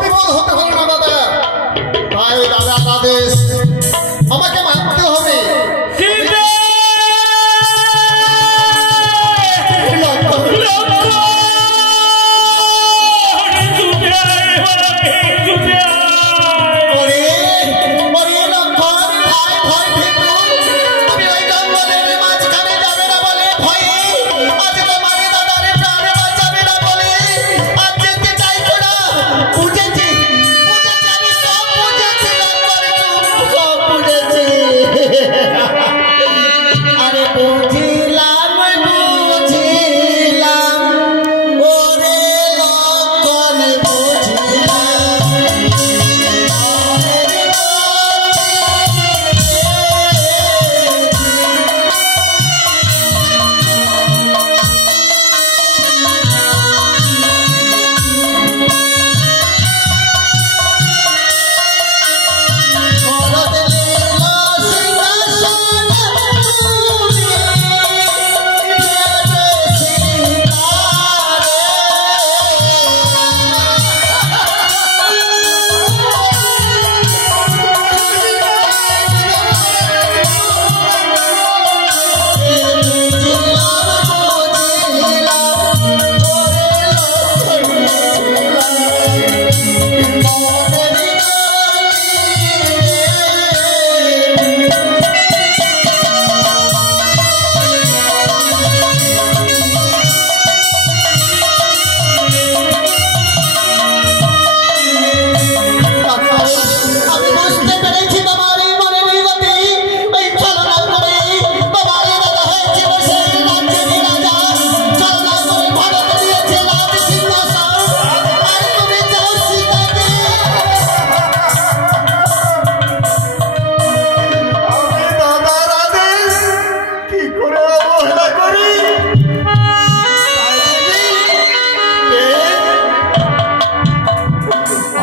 বিপদ হতে পারে না দাদা, তাই দাদা আদেশ আমাকে মানতে হবে।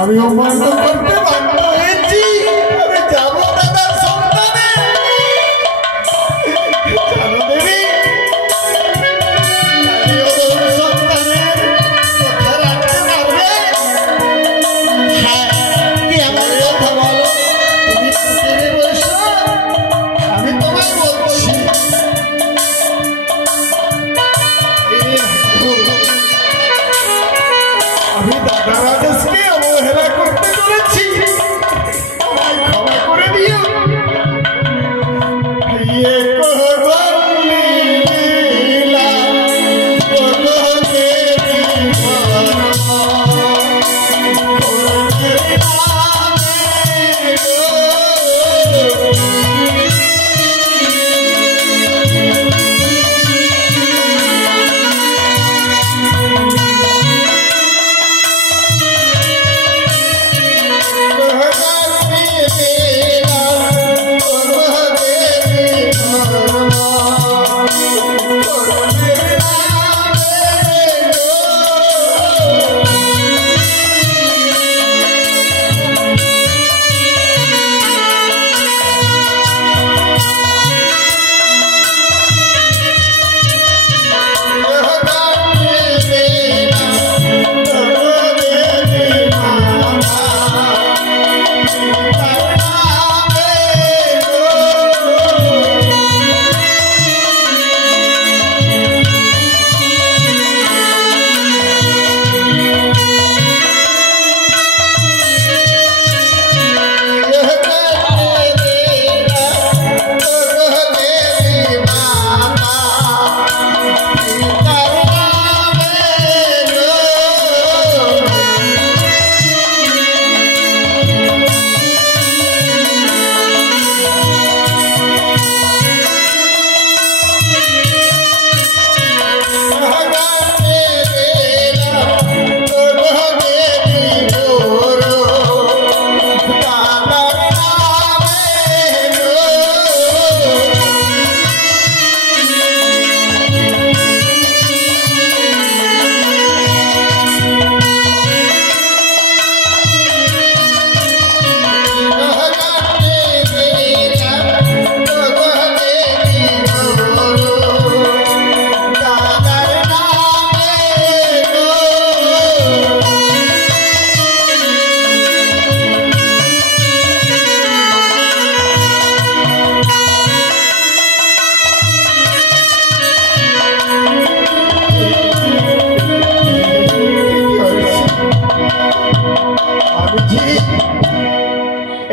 আমি অমান্য করতে বাধ্য হয়েছি। আমি যাব দাদার সন্তানে। জানো দেবী, সন্তানের কথা রাখতে পারবে? হ্যাঁ, কি এমন কথা বলো? তুমি পুকুরে বসো, আমি তোমায় বলছি। আমি দাদার আদেশকে অবহেলা করতে চলেছি, আমায় ক্ষমা করে দিও।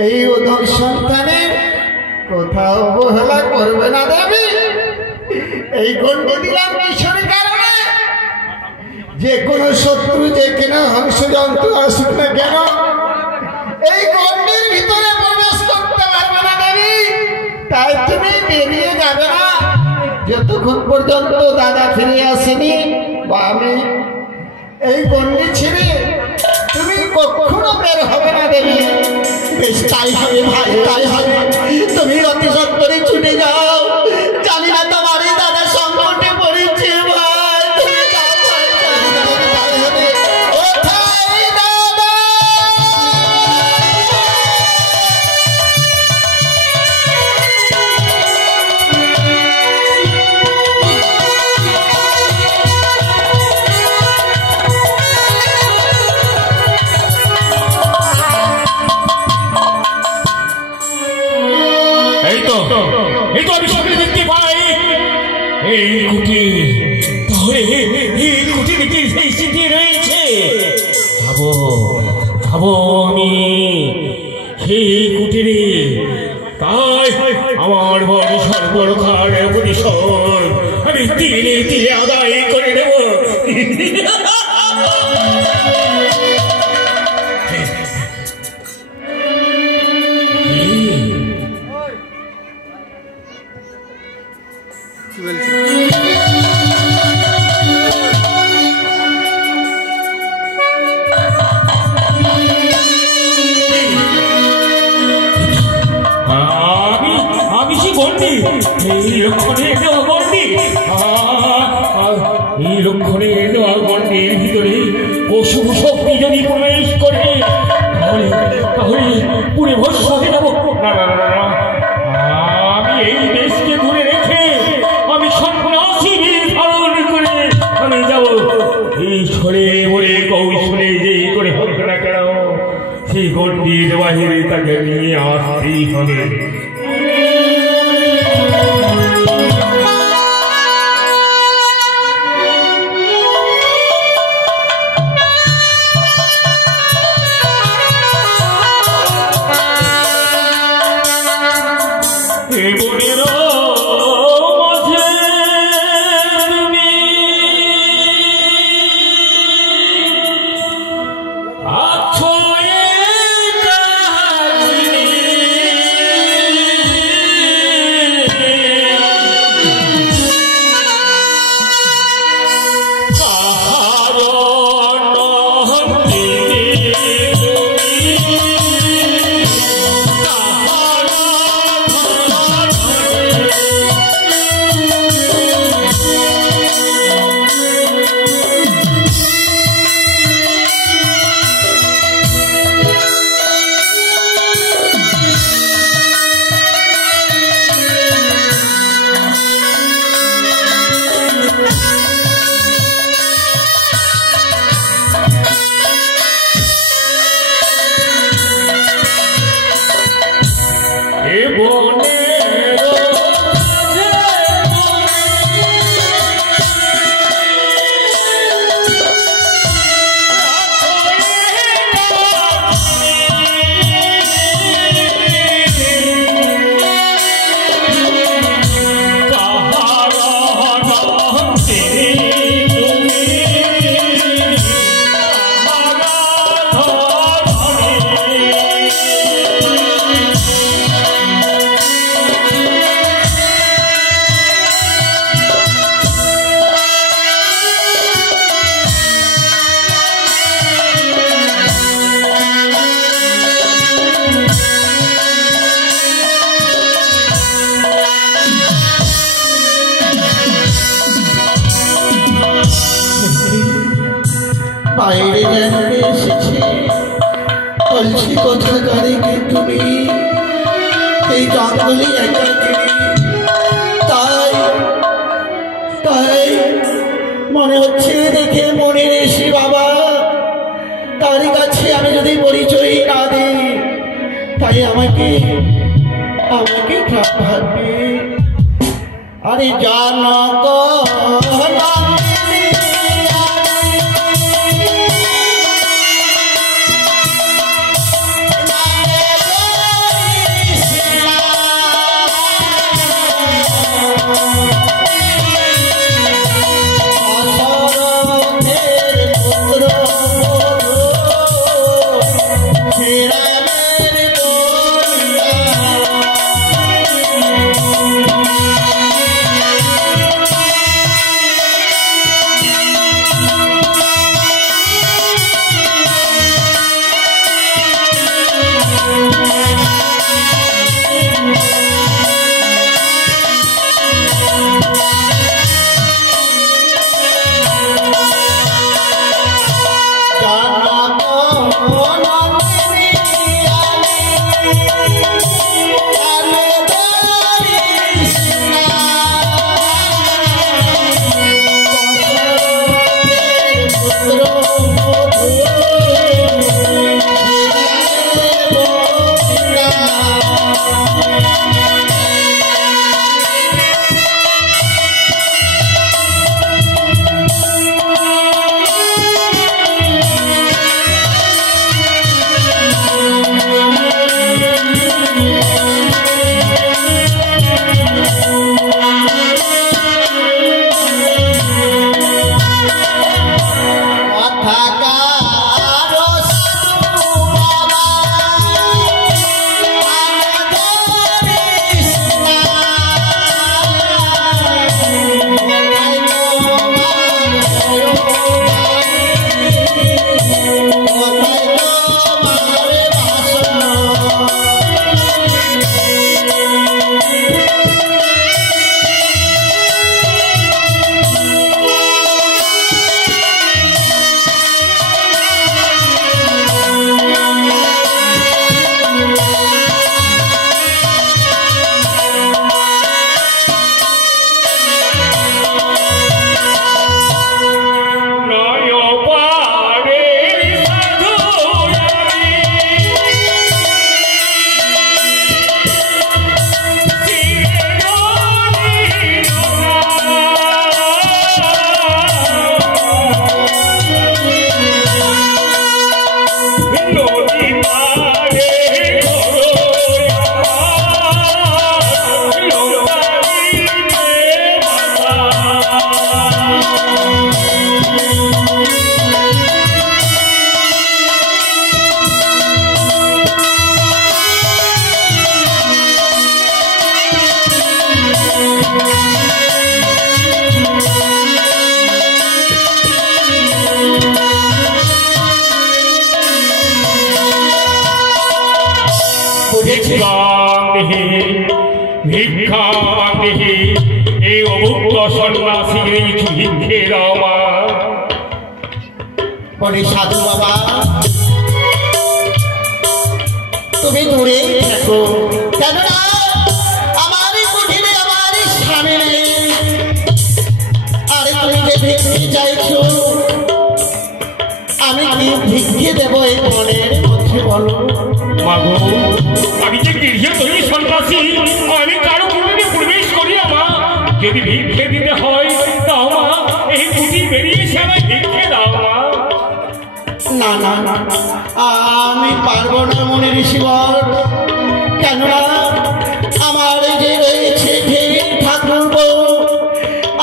এই উদর সন্তানের কোথাও অবহেলা করবে না দেবী। এই গন্ডি দিলাম কিশোর কারণে, যে কোনো শত্রু যে কোনো হংস জন্তু আসুক না কেন এই গন্ডির ভিতরে প্রবেশ করতে পারবে না দেবী। তাই তুমি বেরিয়ে যাবে না যতক্ষণ পর্যন্ত দাদা ফিরে আসেনি বা আমি এই গন্ডি ছেড়ে তুমি কখনো বের হবে না দেবী। বেশ তাই হবে ভাই, তাই হবে। তুমি অতি সত্তরে ছুটে যাও, জানি না তোমার এই দাদা সংকটে পড়েছে ভাই। তুমি যাও ভাই, তাই হবে। কোথায় দাদা? এই তো আমি সামনে দেখতে পাই এই কুটির, তাহলে এই কুটিরটি সেই সিটি রয়েছে। ভাবো ভাবো আমি সেই কুটিরে, তাই আমার বড় সর্বরক্ষার পরিসর আমি তিলে তিলে আদায় করে নেব। এই লক্ষণে দেওয়া গণ্ডের ভিতরে অশুভ শক্তি যদি প্রবেশ করে তাহলে পুরে ভস্ম হয়ে যাব। আমি এই দেশকে ধরে রেখে আমি সন্ন্যাসী ধারণ করে আমি যাব এই সরে মরে কৌশলে যে করে হোক না কেন সেই গণ্ডির বাহিরে তাকে নিয়ে আসতেই হবে। বাইরে জানতে এসেছি বলছি কথা গাড়িকে তুমি এই জঙ্গলে একাকিনী, তাই তাই মনে হচ্ছে দেখে মনে এসে বাবা তার কাছে আমি যদি পরিচয় না দিই তাই আমাকে আমাকে খারাপ ভাববে। আরে জানা সাধু বাবা তুমি দূরে থাকো, কেননা আমার কুঠিরে আমার স্বামী নেই। আর তুমি যে ভিক্ষে চাইছো, আমি কি ভিক্ষে দেবো এই মনের মধ্যে বলো? মাগো, আমি যে গৃহ তৈরি সন্ন্যাসী, আমি কারো কুটিরে প্রবেশ করি মা। যদি ভিক্ষে দিতে হয় তাও মা এই কুটি বেরিয়ে এসে আমায় ভিক্ষে দাও মা। না না না, আমি পারবো না মনে ঋষিবর, কেননা আমার যে রয়েছে ঠাকুর,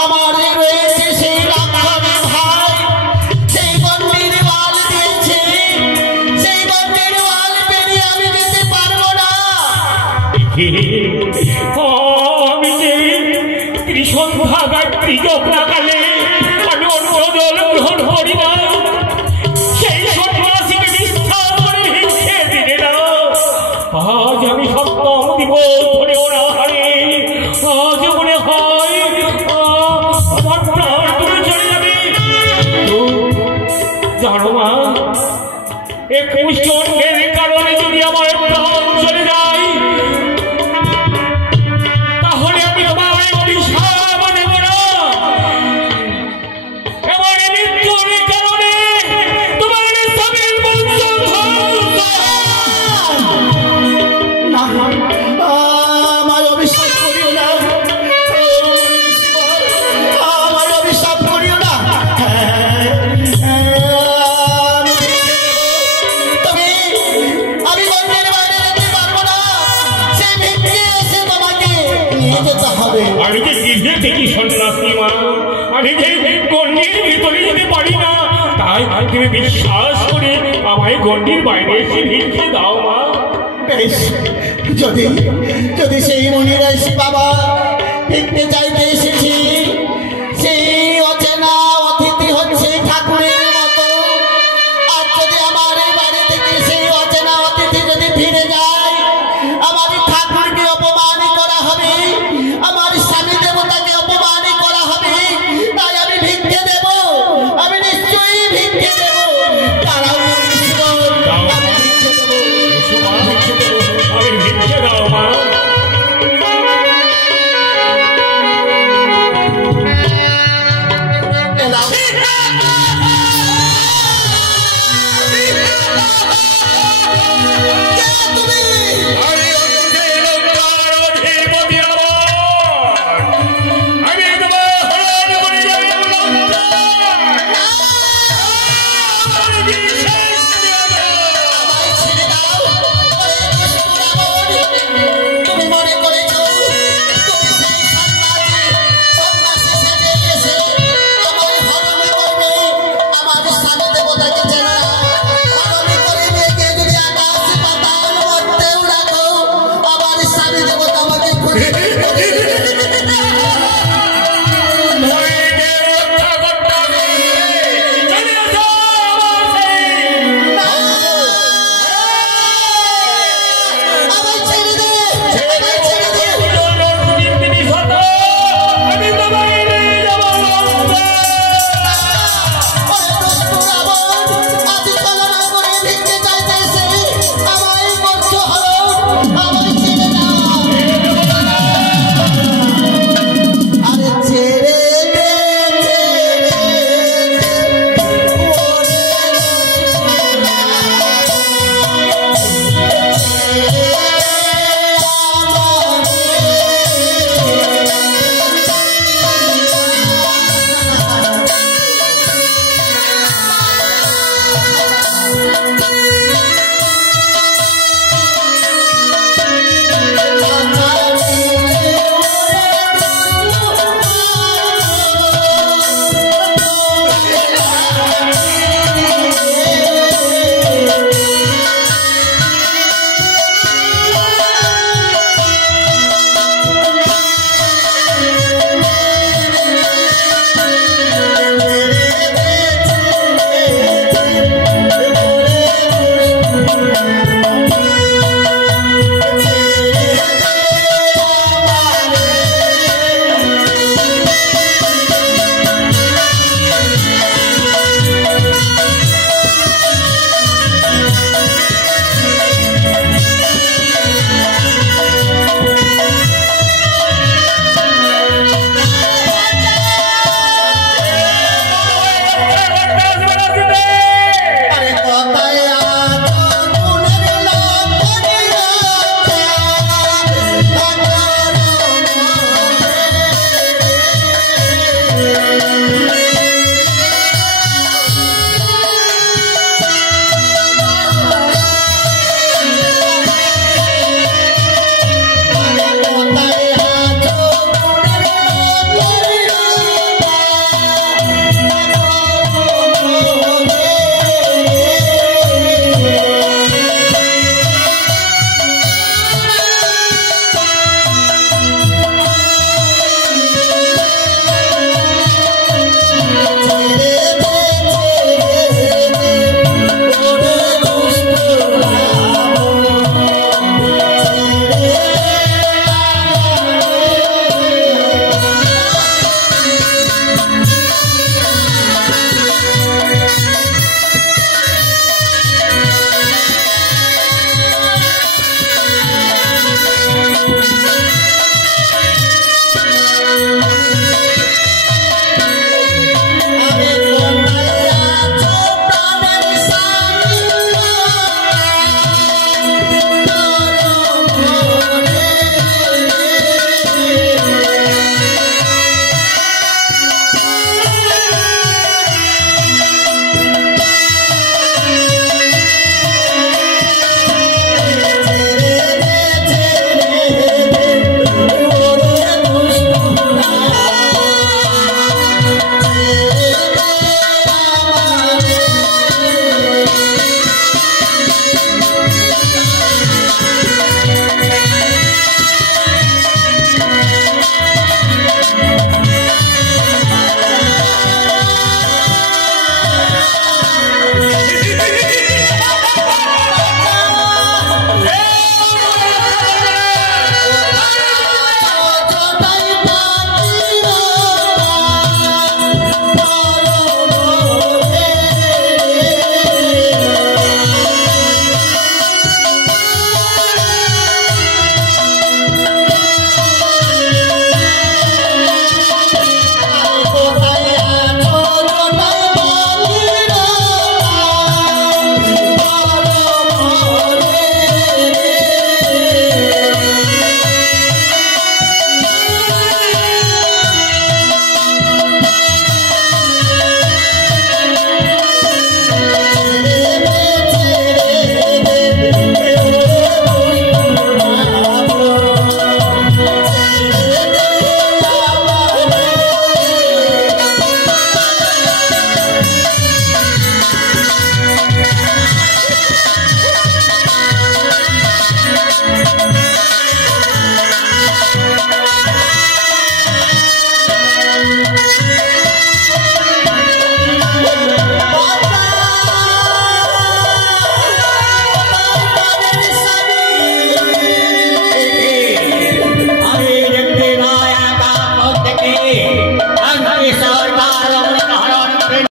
আমার রয়েছে সেই রাখালের ভাই, সেই গন্ডির ওয়াল দিয়েছে, সেই গন্ডির ওয়াল পেরিয়ে আমি যেতে পারবো না। আমি যে ত্রিসন্ধ্যা গায়ত্রী যজ্ঞাকালে আমি অন্য জল গ্রহণ করি না, আজ আমি সপ্তম দিবস ধরে ওরা হারে, আজ মনে হয় আমার প্রাণ দূরে চলে যাবে। জানো মা, 21 জন্মের কারণে যদি আমার প্রাণ চলে যায়, তাহলে আমি তোমার অভিশাপ দেব না। এবার মৃত্যুর কারণে তোমার স্বামীর বংশ আমার অভিশাপ করিও না, আমার অভিশাপ করিও না। তবে আমি গন্ডের বাইরে যেতে পারবো না, সেই ভিক্ষে এসে তোমাকে নিয়ে যেতে হবে। আমি যে গৃহে থেকে সন্ন্যাসী মা, আমি যে গন্ডির ভিতরে যেতে পারি না, তাই তুমি বিশ্বাস করে আমায় গন্ডির বাইরে এসে ভিক্ষে দাও মা। বেশ, যদি যদি সেই মনিরা বাবা ভিক্ষে চাইতে এসেছি,